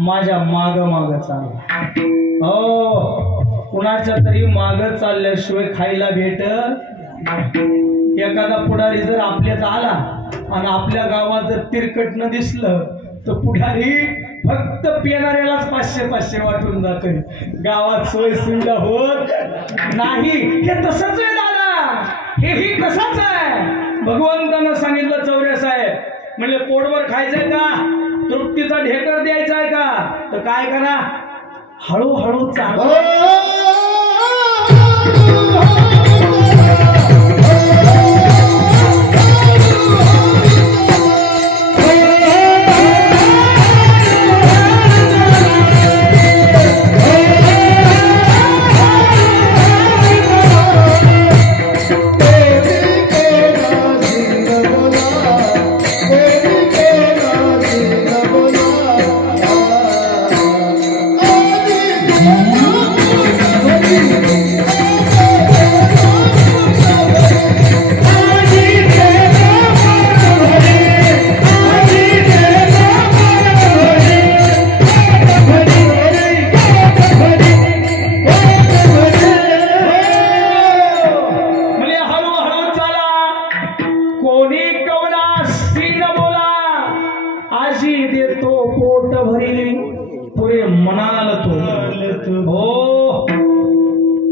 माझ्या माग माग चालला. हो, कुणाच्या तरी माग चालल्याशिवाय खायला भेट. एखादा पुढारी जर आपल्यात आला आणि आपल्या गावात जर तिरकटणं दिसलं तर पुढारी फक्त पिणाऱ्यालाच 500 वाटून जाते. गावात सोय सुविधा होत नाही. हे तसंच आहे दादा, हेही तसंच आहे. भगवंतानं सांगितलं चौरे साहेब म्हणजे पोटभर खायचंय का, तृप्तीचा ढेकर द्यायचा आहे का, तर काय करा, हळूहळू चाला.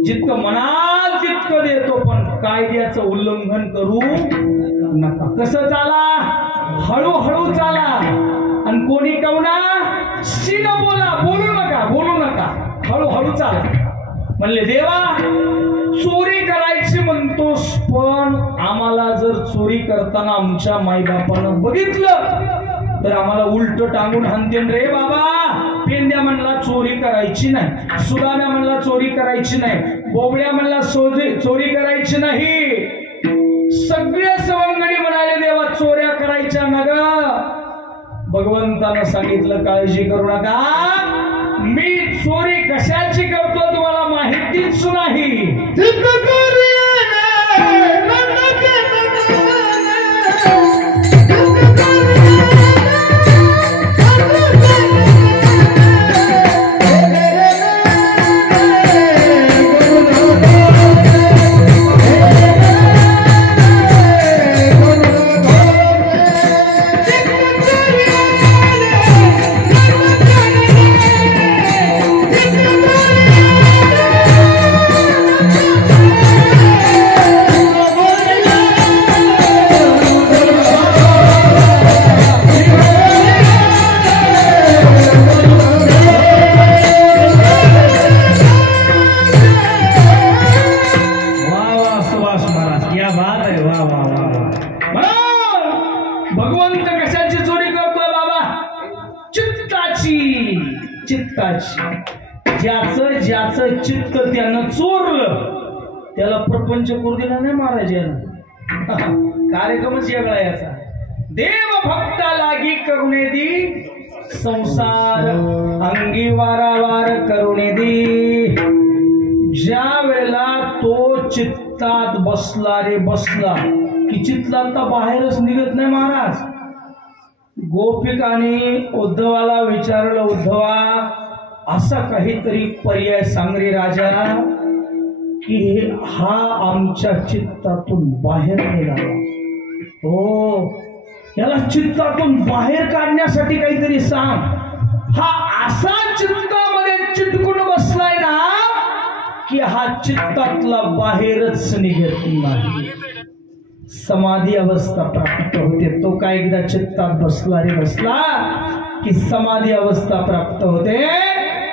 जितकं म्हणाल तितकं देतो, पण कायद्याचं उल्लंघन करू नका. कसं चाला, हळूहळू चाला. आणि कोणी कवना शीन बोला, बोलू नका, हळूहळू चाला. म्हणले देवा चोरी करायची म्हणतोस, पण आम्हाला जर चोरी करताना आमच्या माईबापानं बघितलं तर आम्हाला उलट टांगून हाणतेन रे बाबा. पेंद्या म्हणला चोरी करायची नाही, सुदाम्या म्हणला चोरी करायची नाही, बोबड्या म्हणला चोरी करायची नाही. सगळे सवंगडी म्हणाले देवा चोऱ्या करायच्या ना ग. भगवंतानं सांगितलं काळजी करू नका, मी चोरी कशाची करतो तुम्हाला माहितीच नाही. ज्याचं ज्याचं चित्त त्यानं चोरलं त्याला प्रपंच करू दिला नाही महाराजांना. कार्यक्रमच वेगळा याचा. देव भक्ता लागी करुणे दी, संसार अंगी वारावार करुणे दी. ज्या वेळेला तो चित्तात बसला की चित्तात बाहेरच निघत नाही महाराज. गोपिकाने उद्धवाला विचारलं, उद्धवा असा काहीतरी पर्याय सांग रे राजा की हा आमच्या चित्तातून बाहेर निघाला. हो, याला चित्तातून बाहेर काढण्यासाठी काहीतरी सांग. हा असा चित्तामध्ये चिटकून बसलाय ना की हा चित्तातला बाहेरच निघत नाही. समाधी अवस्था प्राप्त होते. तो काय एकदा चित्तात बसला की समाधी अवस्था प्राप्त होते.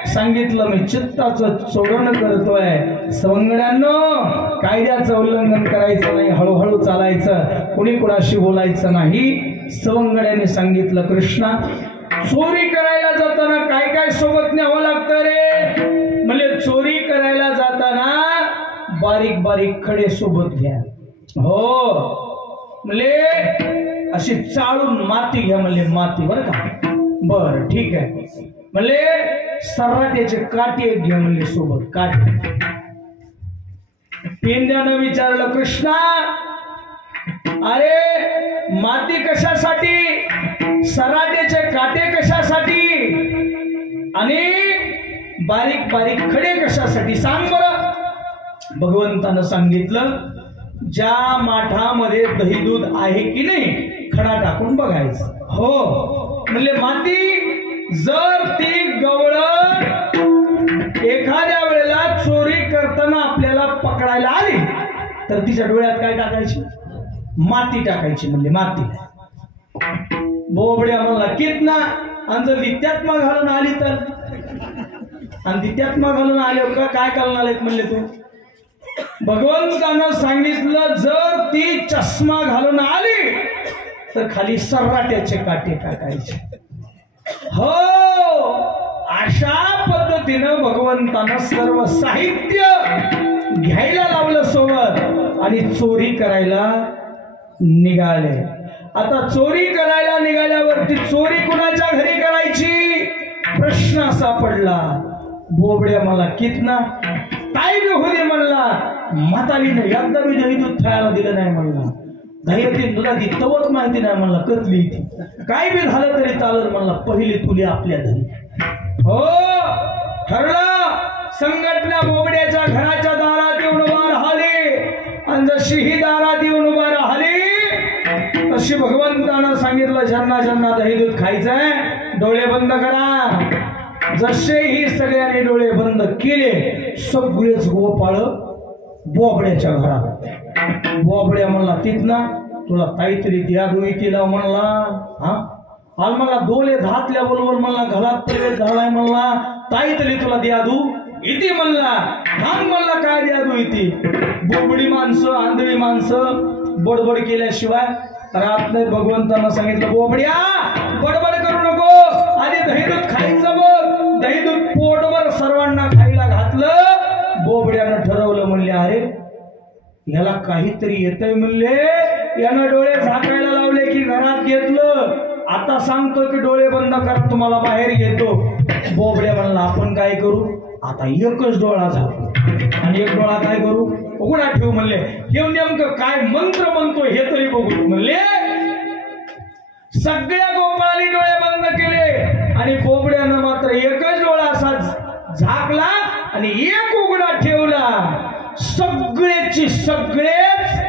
सांगितलं मी चित्ताचं चोरण करतोय. सवंगड्यांनो कायद्याचं उल्लंघन करायचं नाही, हळूहळू चालायचं, कुणी कुणाशी बोलायचं नाही. सवंगड्यांनी सांगितलं कृष्णा चोरी करायला जाताना काय काय सोबत न्यावं लागतं रे. म्हणजे चोरी करायला जाताना बारीक बारीक खडे सोबत घ्या. हो, म्हणजे अशी चाळून माती घ्या. म्हणजे माती बरं का, बरं ठीक आहे. म्हणजे सर्राट्याचे काटे घ्या म्हणजे सोबत काटे. पेंद्यानं विचारलं कृष्णा अरे माती कशासाठी, सराट्याचे काटे कशासाठी. आणि बारीक बारीक खडे कशासाठी सांग बरं. भगवंतानं सांगितलं ज्या माठामध्ये दही दूध आहे की नाही खडा टाकून बघायचं. हो म्हणले माती जर ती गवळ एखाद्या वेळेला चोरी करताना आपल्याला पकडायला आली तर तिच्या डोळ्यात काय टाकायची? माती टाकायची. म्हणले माती. बोबड्या म्हणला कितना. आणि जर नित्यात्मा घालून आली तर, आणि नित्यात्मा घालून आले का काय करणार आहेत म्हणले तू. भगवंतानं सांगितलं जर ती चष्मा घालून आली तर खाली सर्राट्याचे काटे टाकायचे. हो अशा पद्धतीनं भगवंतानं सर्व साहित्य घ्यायला लावलं सोबत आणि चोरी करायला निघाले. आता चोरी करायला निघाल्यावरती चोरी कुणाच्या घरी करायची प्रश्न असा पडला. बोबड्या मला कितना काय बी होते म्हणला. म्हातारीनं एकदा मी दही दूध खायला दिलं नाही म्हणला. दही तुला ती तवत माहिती नाही म्हणला कतली ती काय बी झालं तरी चालत म्हणला. पहिली तुली आपल्या घरी. हो ठरलं. संघटना बोबड्याच्या घराच्या दारात येऊन उभा राहिले आणि जशी ही दारात येऊन उभा राहिली तशी भगवंतानं सांगितलं ज्यांना ज्यांना दही दूध खायचंय डोळे बंद करा. जसे ही सगळ्यांनी डोळे बंद केले सगळेच गोपाळ बोबड्याच्या घरात. बोबड्या म्हणला तिथना तुला काहीतरी द्यादू केला म्हणला. हा आणि मला डोळे घातल्या बरोबर म्हणला घरात प्रवेश झालाय म्हणला काहीतरी तुला द्यादू इथे म्हणला. थांब म्हणला काय द्यादू इथे. बोबडी माणसं आंधळी माणसं बडबड केल्याशिवाय राहत नाही. भगवंतांना सांगितलं बोबड्या बडबड करू नको आधी दही दूध खायचं बघ. दही दूध पोटभर सर्वांना खायला घातलं. बोबड्यानं ठरवलं म्हणले अरे याला काहीतरी येतंय म्हणले. यानं डोळे झाकायला लावले की घरात घेतलं. आता सांगतो की डोळे बंद करा तुम्हाला बाहेर घेतो. बोबड्या म्हणला आपण काय करू आता एकच डोळा झाकू आणि एक डोळा काय करू उघडा ठेवू म्हणले. हे नेमकं काय मंत्र म्हणतो हे तरी बघू म्हणले. सगळ्या गोपाळांनी डोळे बंद केले आणि बोबड्यानं मात्र एकच डोळा असा झाकला आणि एक उघडा ठेवला. सगळेची सगळेच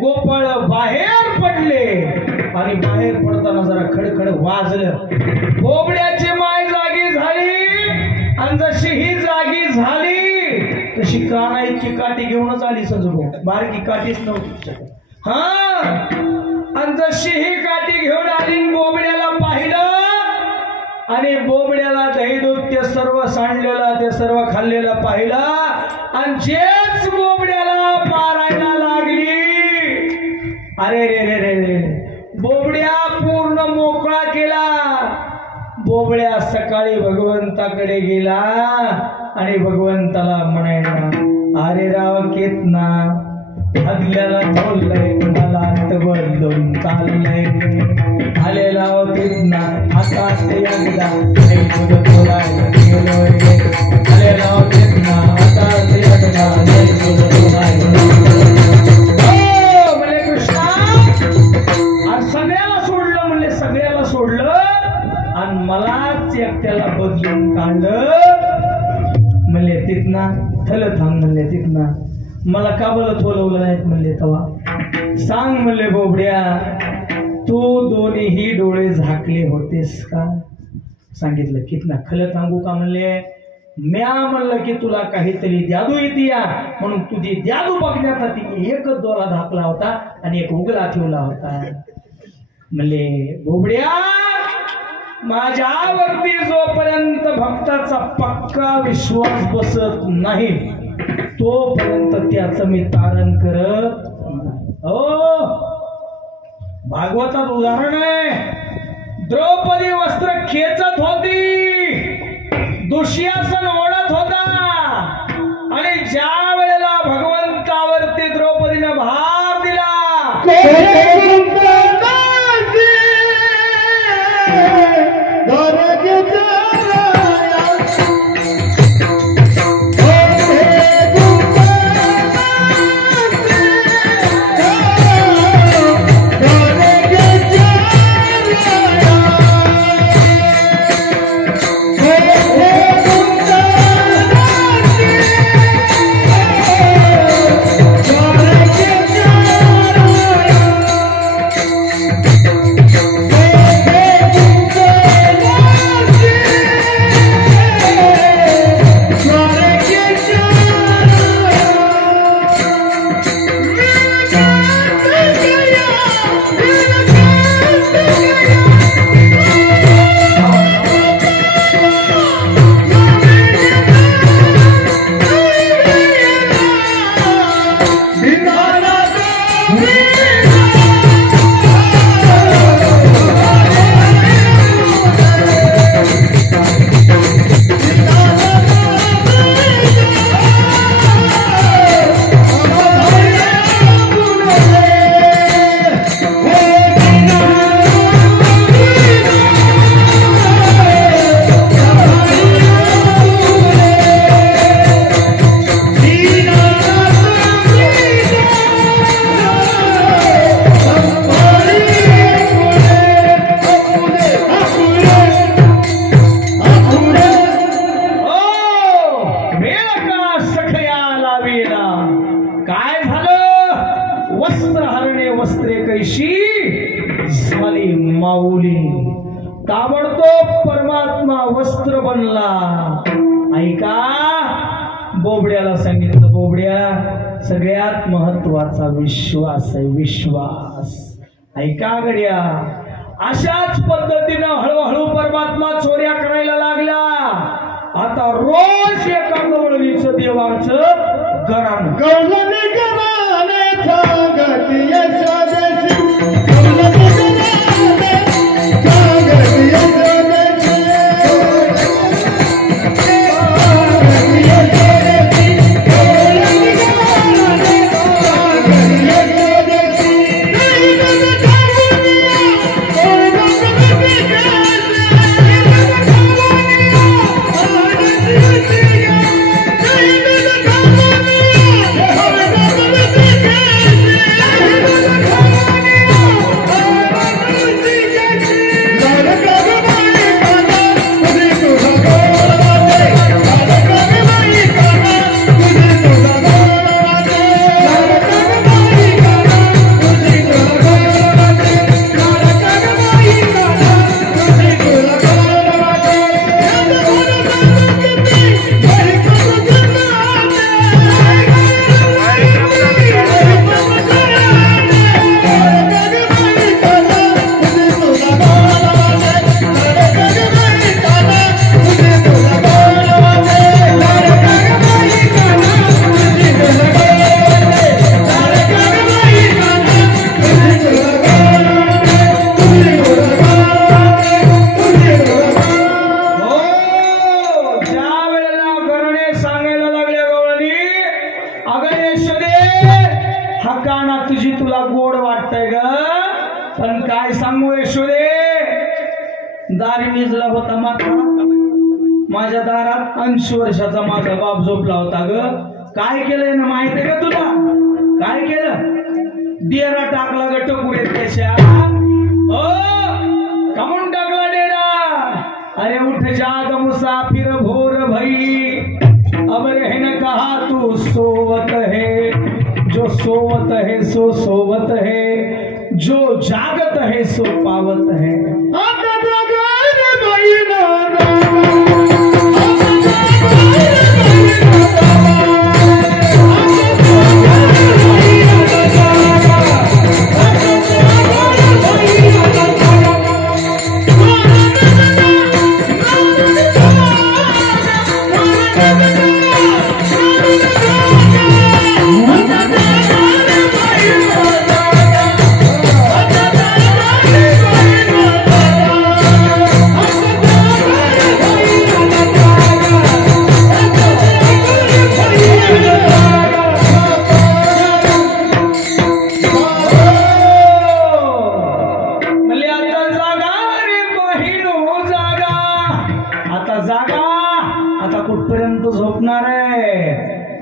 गोपाळ बाहेर पडले आणि बाहेर पडताना जरा खडखड वाजलं. बोबड्याची माय जागी झाली आणि जशी ही जागी झाली तशी काना इतकी काठी घेऊनच आली सजो. बारकी काठीच नव्हती. हा आणि जशी ही काठी घेऊन आली बोबड्याला पाहिलं आणि बोबड्याला दही दूध ते सर्व सांडलेलं ते सर्व खाल्लेलं पाहिलं आणि जेच बोबड्याला मारायला लागली. अरे रे रे रे रे बोबड्या पूर्ण मोकळा केला. बोबड्या सकाळी भगवंताकडे गेला आणि भगवंताला म्हणायला अरे राव केतना हगल्याला बोललंय मला बदलून चाललंय आले राव केतना हातात एकदा बोलायला गेलोय. आले राव केतना हातात एकदा म्हणले कृष्णा सगळ्याला सोडलं म्हणले सगळ्याला सोडलं आणि मलाच एकट्याला बदलून काढलं म्हणले. तिथना थल थांब म्हणले. तिथना मला का बोलत बोलवलं नाहीत म्हणले. तेव्हा सांग म्हणले बोबड्या तू दोन्हीही डोळे झाकले होतेस का. सांगितलं. कितना खल सांगू का म्हणले. म्या म्हणलं की तुला काहीतरी जादू येते या म्हणून तुझी जादू बघण्यासाठी एकच डोळा झाकला होता आणि एक उघडा ठेवला होता. म्हणले बोबड्या माझ्यावरती जोपर्यंत भक्ताचा पक्का विश्वास बसत नाही तोपर्यंत त्याचं मी तारण करत. हो भागवतात उदाहरण आहे. द्रौपदी वस्त्र खेचत होती दुःशासन ओढत होता आणि ज्या वेळेला भगवंतावरती द्रौपदीने भार दिला Hey! तैशी झाली माऊली. ताबडतोब परमात्मा वस्त्र बनला. ऐका, बोबड्याला सांगितलं, बोबड्या सगळ्यात महत्वाचा विश्वास आहे, विश्वास. ऐका गड्या, अशाच पद्धतीनं हळूहळू परमात्मा चोऱ्या करायला लागला. आता रोज एका गवळणीचं देवाचं गराण गवळणी गराणे सांगती यशोदेची, दारी निजला होता माता. माझ्या दारात 80 वर्षाचा माझा बाप झोपला होता ग. काय केलंय ना माहितीये का तुला? काय केलं? डेरा टाकला ग टकुरेत त्याच्या. ओ कमून टाकला डेरा? अरे उठ जाग मुसाफिर भोर भई, अब रहने कहा तू सोवत है. जो सोवत है सो सोवत है, जो जागत है सो पावत है.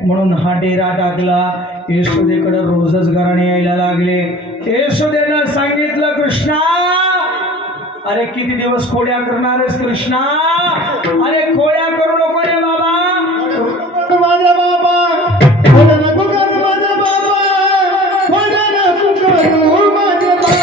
म्हणून हा डेरा टाकला. यशोदेकडे रोजच घराणे यायला लागले. यशोदेनं सांगितलं, कृष्णा अरे किती दिवस खोड्या करणार आहेस कृष्णा? अरे खोड्या करू नको रे बाबा. माझा बाबा खोड्या नको करू माझा बाबा, खोड्या नको करू माझा बाबा.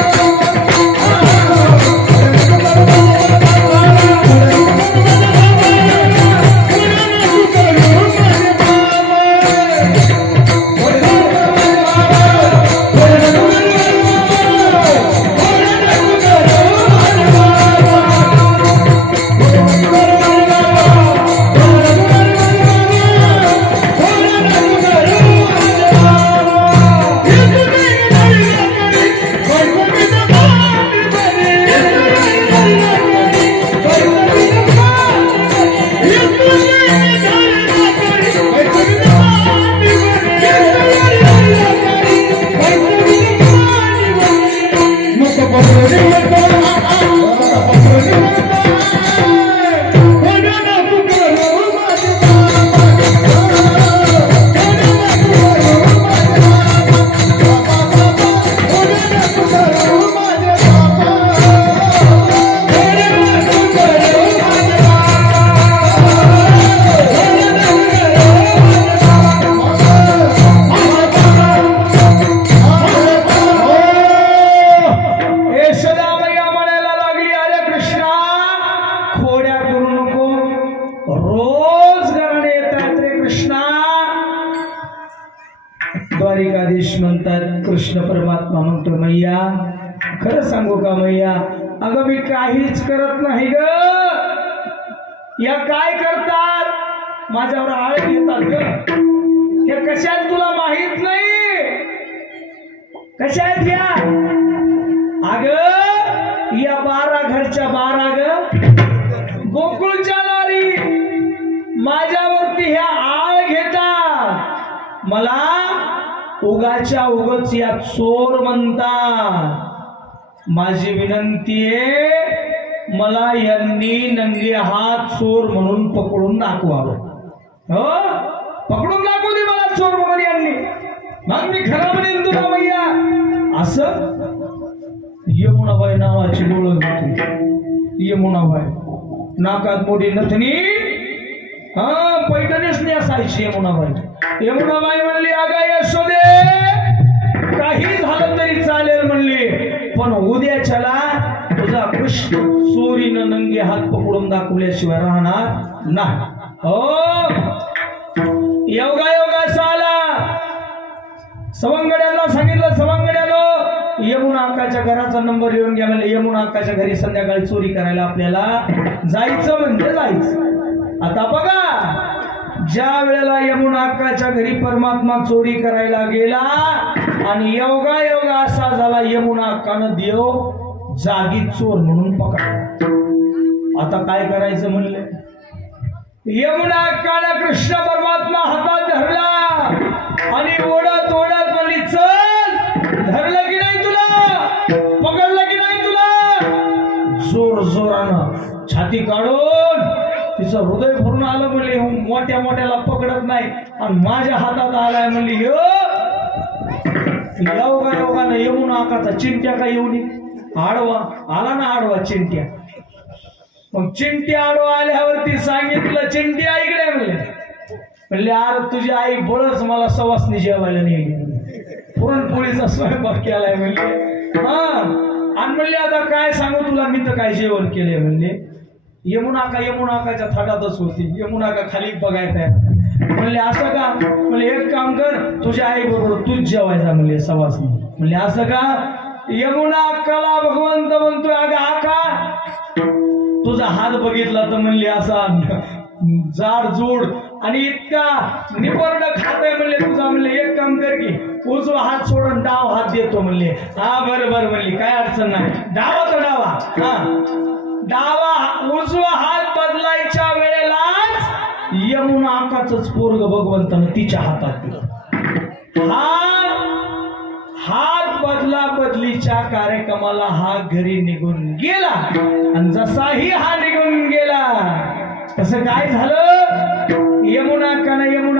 कृष्णा. द्वारिकाधीश म्हणतात, कृष्ण परमात्मा म्हणतो, मैया खरं सांगू का मैया, अगं मी काहीच करत नाही ग. या काय करतात, माझ्यावर आळ घेतात ग. हे कशा आहेत तुला माहित नाही, कशा आहेत या. अग या 12 घरच्या 12 ग गोकुळच्या नारी माझ्यावरती ह्या आळ घेतात. मला उगाच्या उगच या चोर म्हणतात. माझी विनंती आहे, मला यांनी नंगे हात चोर म्हणून पकडून दाखवावं. हो, पकडून दाखवू दे मला चोर म्हणून यांनी, मग मी खरं म्हणेन तुला मैया. असं यमुनाबाई नावाची ओळख होती. यमुनाबाई नाकात मोठी नथनी, पैठणीच नेसायची यमुनाबाई. यमुनाबाई म्हणली, अगं यशोदे काही झालं तरी चालेल म्हणली, पण उद्याच्याला तुझा कृष्ण चोरीनं नंगे हात पकडून दाखवल्याशिवाय राहणार नाही. हो, योगा योगा साला सवंगड्याला सांगितलं, सवंगड्याला यमुना अक्काच्या घराचा नंबर लिहून घ्या म्हणजे यमुना अक्काच्या घरी संध्याकाळी चोरी करायला आपल्याला जायचं म्हणजे जायचं. आता बघा, ज्या वेळेला यमुना अक्काच्या घरी परमात्मा चोरी करायला गेला आणि योगा योगा असा झाला, यमुना अक्कानं देव जागी चोर म्हणून पकडला. आता काय करायचं म्हणले, यमुना अक्कानं कृष्ण परमात्मा हातात धरला आणि ओढत ओढत म्हणली, चल, धरलं की नाही तुला, पकडलं की नाही तुला. जोर जोरानं छाती काढून तिचं हृदय भरून आलं म्हणले, मोठ्या मोठ्याला पकडत नाही आणि माझ्या हातात आलाय म्हणली. योगा योगानं यमुना अक्काचा चिंट्या का येऊन आडवा आला ना, आडवा चिंट्या. मग चिंट्या आडवा आल्यावरती सांगितलं, चिंट्या इकडे म्हणले, अरे तुझी आई बळच मला सवासनी जेवायला नाही, पुरणपोळीचा स्वयंपाक केलाय म्हणले. आणि म्हणले, आता काय सांगू तुला, मी तर काय जेवण केलंय म्हणले. यमुनाकाच्या थाटातच होती. यमुनाका खाली बघायचं म्हणले, असं का म्हणले, एक काम कर, तुझ्या आई बरोबर तूच जेवायचा म्हणले सवासनी. म्हणले, असं का. यमुना अक्काला भगवंत म्हणतोय, अगं आका तुझा हात बघितला तर म्हणले असा जाड जोड आणि इतका निबर्ड खातोय म्हणले तुझा. म्हणले, एक काम कर की उजवा हात सोडून डाव हात देतो म्हणले. हा बरोबर म्हणली, काय अडचण नाही, डावा तर डावा. डावा उजवा हात बदलायच्या वेळेलाच यमुना अक्काचंच पोरग भगवंतानं तिच्या हातात दिलं. हात बदला बदलीच्या कार्यक्रमाला हा घरी निघून गेला आणि जसाही हा निघून गेला तसं काय झालं, यमुना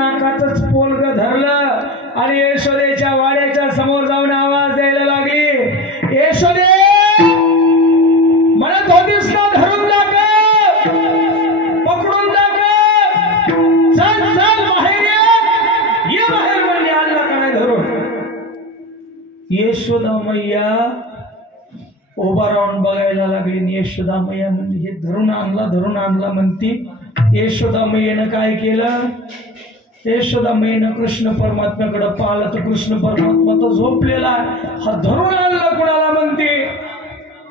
अक्काचंच पोरग धरलं आणि यशोदेच्या वाड्याच्या समोर जाऊन आवाज द्यायला लागली, यशोदे म्हणत होतीस ना, धरून टाक, पकडून टाक, चल चल बाहेर ये बाहेर म्हणली. आणला का नाही धरून. यशोदा मैया उभा राहून बघायला लागली. यशोदा मैया म्हणजे हे धरून आणला म्हणती. यशोदा मैयानं काय केलं, यशोदा मैयानं कृष्ण परमात्म्याकडे पाहिलं तर कृष्ण परमात्मा तो झोपलेला. हा धरून आणला कुणाला म्हणते,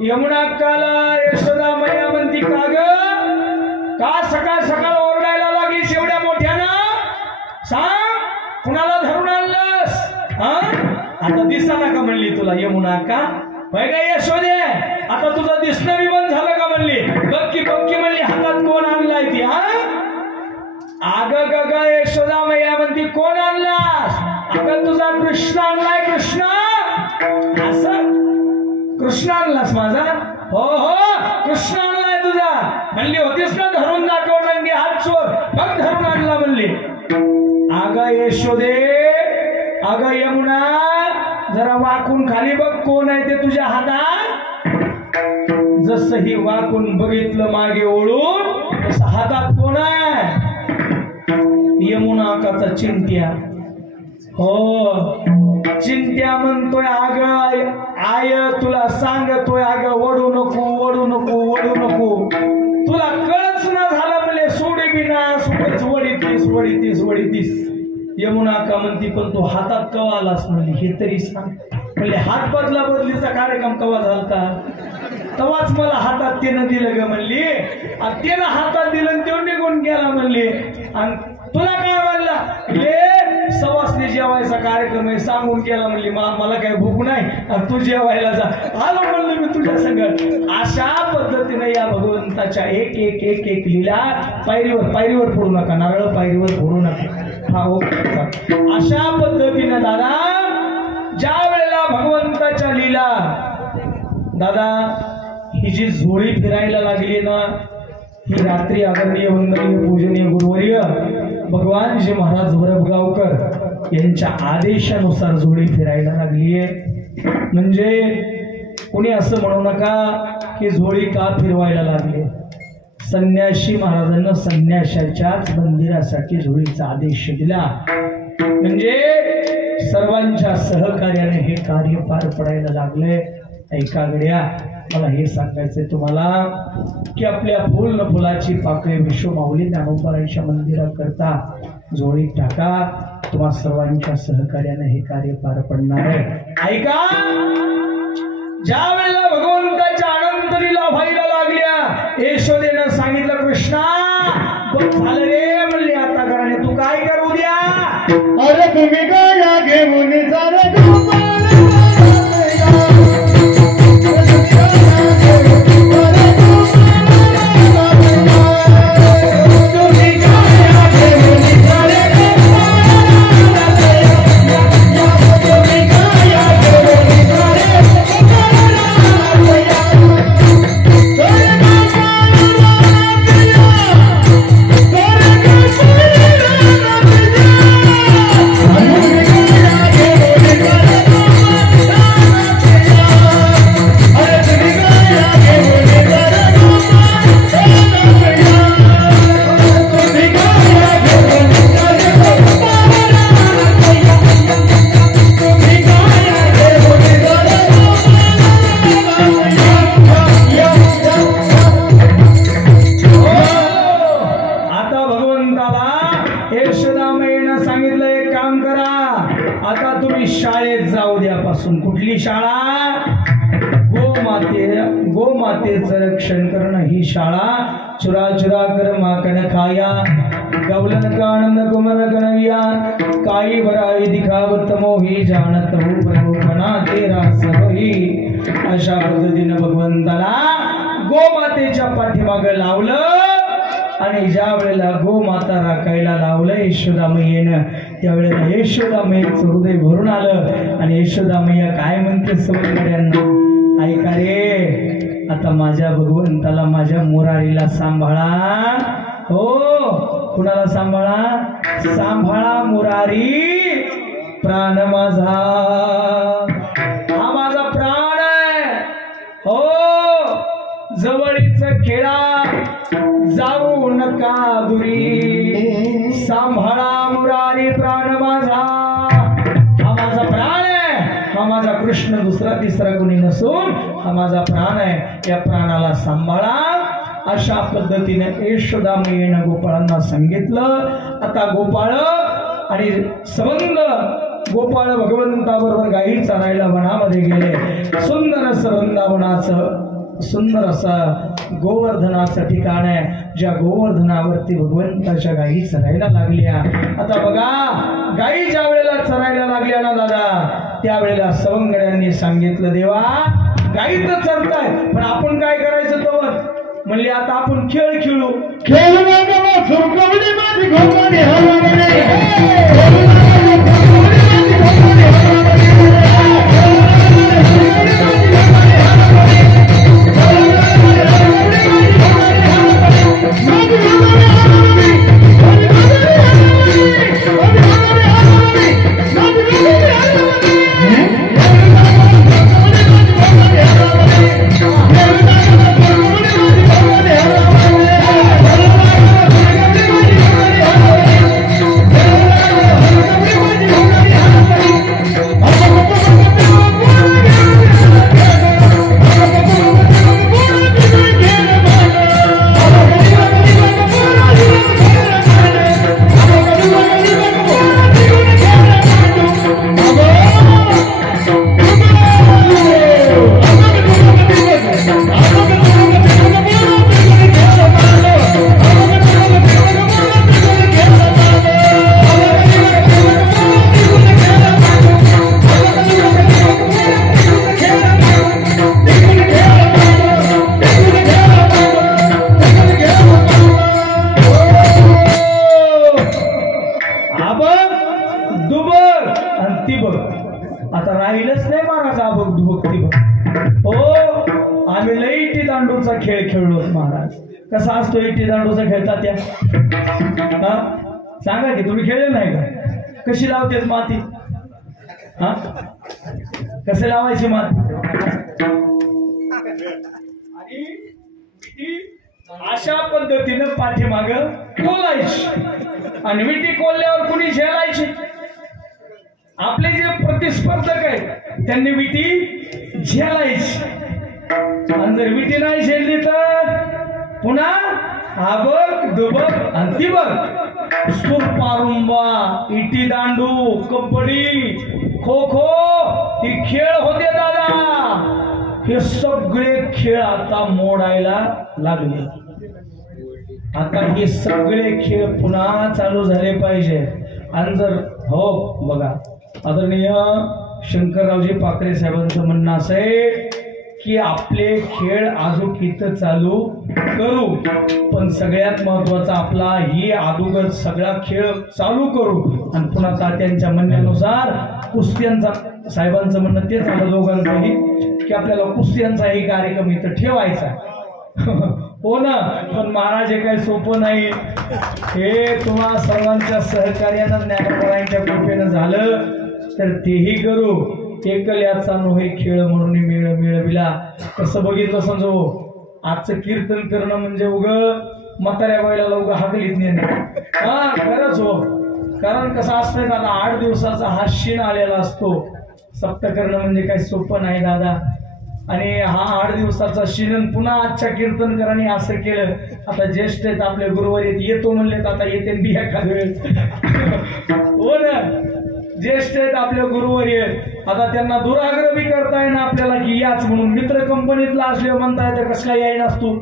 यमुना अक्काला. यशोदा मैया म्हणती, का ग, का सकाळ सकाळ ओरडायला लागली शेवड्या मोठ्यानं, सांग कुणाला धरून आणलंस. आता दिसना का म्हणली तुला यमुना अक्का. काय काय यशोदे, आता तुझं दिसणं बी बंद झालं का म्हणली. बक्की म्हणली, हातात कोण आणलाय ती. अग ग यशोदा मैया म्हणती, कोण आणलास. अगं तुझा कृष्ण आणलाय. कृष्ण, असं कृष्ण आणलास माझा. हो हो, कृष्ण आणलाय तुझा. म्हणली होतीस ना धरून दाखव नंगे हात चोर, बघ धरून आणला म्हणली. अगं यशोदे, अगं यमुना, जरा वाकून खाली बघ कोण आहे ते तुझ्या हातात. जसही वाकून बघितलं मागे ओळून तसं हातात कोण आहे, यमुना अक्काचा चिंट्या. हो, चिंट्या म्हणतोय, अगं आय तुला सांगतोय, अगं वडू नको वडू नको वडू नको, तुला कळच ना झालं म्हणले. सोडी बिना सुटच वडीतलीस वडी वडीतीस यमुना का म्हणती पण तू हातात कवा आलास म्हणली हे तरी सांग. म्हणले हात बदला बदलीचा कार्यक्रम कवा झालता तवाच मला हातात त्यानं दिलं ग म्हणली. आणि त्यानं हातात दिलं तो निघून गेला म्हणली. आणि तुला काय म्हणला ले सवासनी जेवायचा कार्यक्रम आहे सांगून गेला म्हणली. मला काय भूक नाही आणि तू जेवायला जा आलो म्हणलं मी तुझ्या संगत. अशा पद्धतीने या भगवंताच्या एक एक एक एक लीला पायरीवर फोडू नका नारळ पायरीवर फोडू नका. हा हो अशा पद्धतीने दादा ज्या वेळेला भगवंताच्या लीला दादा ही जी झोळी फिरायला लागली ना ही रात्री आदरणीय वंदनीय पूजनीय गुरुवर्य भगवान जी महाराज वरबगावकर यांच्या आदेशानुसार झोळी फिरायला लागलीये. म्हणजे कोणी असं म्हणू नका की झोळी का फिरवायला लागली. संन्यासी महाराजांना संन्याशाच्याच मंदिरासाठी झोळीचा आदेश दिला. म्हणजे सर्वांच्या सहकार्याने हे कार्य पार पडायला लागले. ऐका गड्या मला हे सांगायचंय तुम्हाला की आपल्या फुल न फुलाची पाकळी विश्वमाऊली ज्ञानोबाराच्या मंदिराकरता जोडी टाका. तुम्हा सर्वांच्या सहकार्याने हे कार्य पार पडणार आहे. ऐका ज्या वेळेला भगवंताच्या अनंत लीला व्हायला लागल्या यशोदेनं सांगितलं कृष्णा बघ झालं रे म्हणले आता कराने तू काय करू द्या. अरे तुम्ही गाया घेऊन कुठली शाळा गोमातेचं रक्षण करणं ही शाळा. चुरा चुरा कर माकण खाया गवलन कानंद कुमर कनैया काही बराई दिखावत मोही जानत हो बरोपणा तेरा सवही. अशा पद्धतीनं भगवंताला गोमातेच्या पाठीमागं लावलं. आणि ज्या वेळेला गोमाता राखायला लावलं यशोदामय्येनं त्यावेळेला यशोदामय्येचं हृदय भरून आलं. आणि यशोदामय्या काय म्हणते सवंगड्यांना ऐका रे आता माझ्या भगवंताला माझ्या मुरारीला सांभाळा. हो कुणाला सांभाळा सांभाळा मुरारी प्राण माझा हा माझा प्राण आहे. हो जवळीच खेळा जाऊ नका दुरी सांभाळा मुरारी प्राण माझा हा माझा प्राण आहे. हा माझा कृष्ण दुसरा तिसरा कोणी नसून हा माझा प्राण आहे. या प्राणाला सांभाळा. अशा पद्धतीने यशोदामय्येनं गोपाळांना सांगितलं. आता गोपाळ आणि सबंध गोपाळ भगवंताबरोबर गायी चरायला वनामध्ये गेले. सुंदर असं वृंदावनाचं सुंदर असं गोवर्धनाचं ठिकाण आहे. ज्या गोवर्धनावरती भगवंताच्या गायी चरायला लागल्या. आता बघा गायी ज्या वेळेला चरायला लागल्या ना दादा त्यावेळेला सवंगड्यांनी सांगितलं देवा गायी तर चरताय पण आपण काय करायचं तवर म्हणले आता आपण खेळ खेळू. दुबक आणि तिबक. आता राहिलंच नाही महाराज आबक दुबक तिबक. हो आम्ही लई इटी दांडूचा खेळ खेळलो महाराज. कसा असतो इटी दांडूचा खेळता त्या हा सांगा की तुम्ही खेळले नाही का? कशी लावतेस माती? हा कसे लावायची माती? आणि विटी अशा पद्धतीनं पाठीमाग कोलायची आणि विटी कोल्ल्यावर कुणी झेलायची. आपले जे प्रतिस्पर्धक आहेत त्यांनी विटी झेलायची आणि जर विटी नाही झेलली तर पुन्हा आबक दुबक आणि तिबक. सुरपारुंबा, इटी दांडू, कबड्डी, खो खो हे खेळ होते दादा. हे सगळे खेळ आता मोडायला लागले. आता हे सगळे खेळ पुन्हा चालू झाले पाहिजे. आणि जर हो बघा आदरणीय शंकररावजी पाखरे साहेबांचं म्हणणं असं आहे की आपले खेळ अजून इथं चालू करू, पण सगळ्यात महत्वाचा आपला ही अगोदर सगळा खेळ चालू करू आणि पुन्हा तात्यांच्या म्हणण्यानुसार कुस्त्यांचा साहेबांचं म्हणणं तेच आलं दोघांचंही की आपल्याला कुस्त्यांचाही कार्यक्रम इथं ठेवायचा. हो ना, पण महाराज हे काही सोपं नाही. हे तुम्हा सर्वांच्या सहकार्यानं ज्ञानोबांच्या कृपेनं झालं तर तेही करू. एकल्याचा नोहे खेळ म्हणून मेळ मिळविला. कसं बघितलं समजो आजचं कीर्तन करणं म्हणजे उग म्हाताऱ्या बैलाला उगा हाकलीत नेणे. हा खरंच हो. कारण कसं असतं दादा 8 दिवसाचा हा शीण आलेला असतो. सप्त करणं म्हणजे काही सोपं नाही दादा. आणि हा 8 दिवसाचा शीण पुन्हा आजच्या कीर्तनकरांनी असं केलं. आता ज्येष्ठ आहेत आपले गुरुवार येतो म्हणले तर आता येते बिया खावे. हो ना, ज्येष्ठ आहेत आपल्या गुरुवारी आता त्यांना दुराग्रह बी करता येईना आपल्याला की याच म्हणून. मित्र कंपनीतला असले म्हणता येतं कसं काय याय नसतो.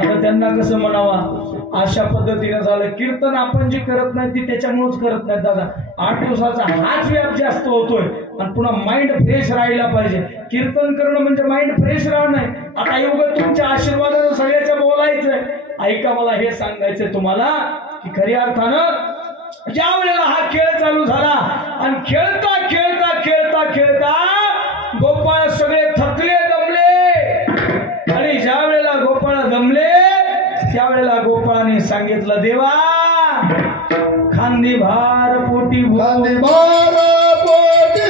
आता त्यांना कसं म्हणावा अशा पद्धतीने झालं. कीर्तन आपण जी करत नाही ती त्याच्यामुळेच करत नाही दादा. 8 दिवसाचा हाच व्याप जास्त होतोय आणि पुन्हा माइंड फ्रेश राहायला पाहिजे. कीर्तन करणं म्हणजे माइंड फ्रेश राहणं. आता एवढं तुमच्या आशीर्वादानं सगळ्याचं बोलायचंय. ऐका मला हे सांगायचंय तुम्हाला की खऱ्या अर्थानं ज्या वेळेला हा खेळ चालू झाला आणि खेळता खेळता खेळता खेळता गोपाळ सगळे थकले दमले. आणि ज्या वेळेला गोपाळ दमले त्यावेळेला गोपाळाने सांगितलं देवा खांदी भार पोटी खांदी भार पोटी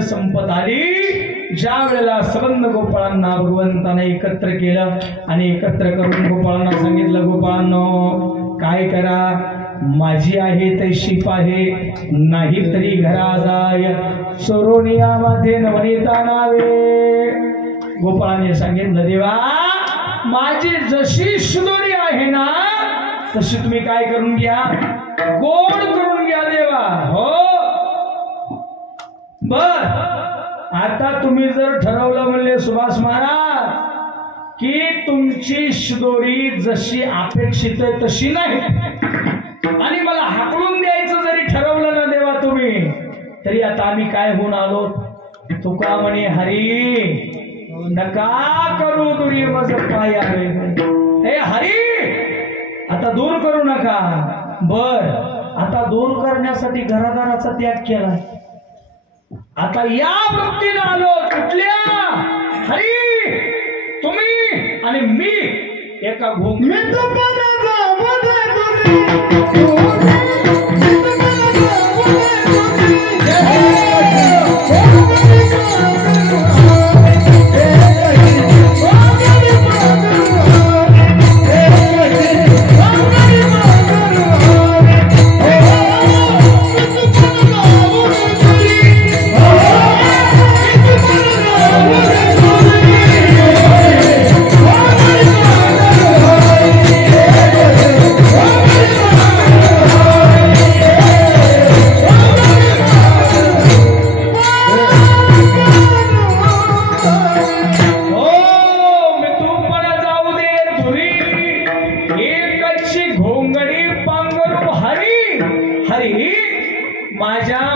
संपत आली. ज्या वेळेला सबंध गोपाळांना भगवंताने एकत्र केलं आणि एकत्र करून गोपाळांना सांगितलं गोपाळांनो काय करा माझी आहे तशी पाहे नाही तरी घरा जाय सोरोनियामध्ये नवनीता नावे. गोपाळाने सांगितलं देवा माझी जशी सुंदरी आहे ना तशी तुम्ही काय करून घ्या गोड करून घ्या देवा. हो बर आता तुम्ही जर ठरवलं म्हणले सुभाष महाराज की तुमची शिदोरी जशी अपेक्षित आहे तशी नाही आणि मला हाकलून द्यायचं जरी ठरवलं ना देवा तुम्ही तरी आता आम्ही काय होऊन आलो. तुका म्हणे हरी नका करू दुरी मज पाय आले. हे हरी आता दूर करू नका. बर आता दूर करण्यासाठी घरादाराचा त्याग केला. आता या वृत्तीने आलो कुठल्या हरी तुम्ही आणि मी एका भूमी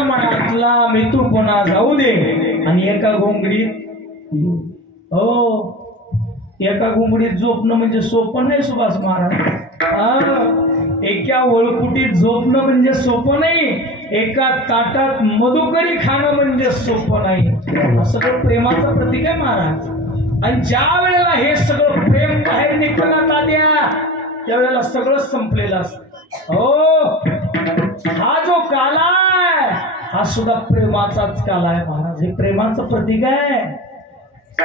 मनातला मितूपणा जाऊ दे आणि एका घोंगडीत हो एका घोंगडीत झोपणं म्हणजे सोपं नाही सुभाष महाराज. एका वळकुटीत झोपणं म्हणजे सोपं नाही. एका ताटात मधुकरी खाणं म्हणजे सोपं नाही. असं तर प्रेमाचं प्रतीक आहे महाराज. आणि ज्या वेळेला हे सगळं प्रेम बाहेर निघतं ना तात्या त्यावेळेला सगळं संपलेलं असतं. हो हा जो काला आहे हा सुद्धा प्रेमाचाच काला आहे महाराज. हे प्रेमाचं प्रतीक आहे.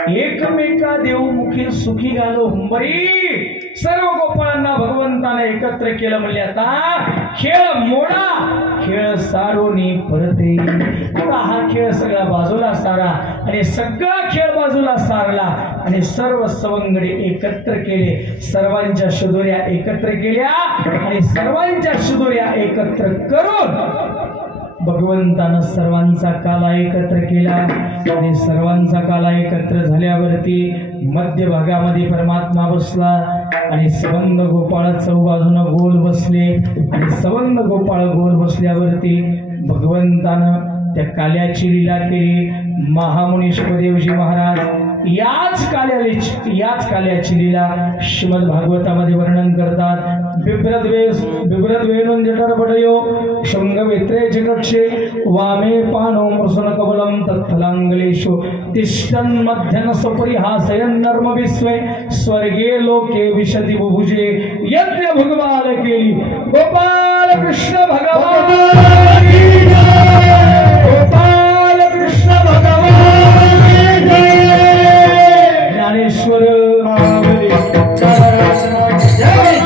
एकमेका देवमुखी सुखी घालो हुंबरी. सर्व गोपाळांना भगवंताने एकत्र केलं म्हणजे आता खेळ मोडा खेळ सारोनी परते. आता हा खेळ सगळा बाजूला सारा आणि सगळा खेळ बाजूला सारला आणि सर्व सवंगडी एकत्र केले. सर्वांच्या शिदोऱ्या एकत्र केल्या आणि सर्वांच्या शिदोऱ्या एकत्र करून भगवंतानं सर्वांचा काला एकत्र केला. आणि सर्वांचा काला एकत्र झाल्यावरती मध्यभागामध्ये परमात्मा बसला आणि सवंग गोपाळ चौबाजूनं गोल बसले. आणि सवंग गोपाळ गोल बसल्यावरती भगवंतानं त्या काल्याची लीला केली. महामुनीश्वरदेवजी महाराज याच काल्याची लीला श्रीमद भागवतामध्ये वर्णन करतात. बिभ्रद्वेणून जठरपडयो शृंगवेत्रे चिकक्षे वामे पानो मृसन कबलं तत्फलांगलेषु तिष्ठन् मध्यन सपरिहासयन् नर्म विश्वे स्वर्गे लोके विशति बुभुजे यज्ञ भगवान केली. गोपाल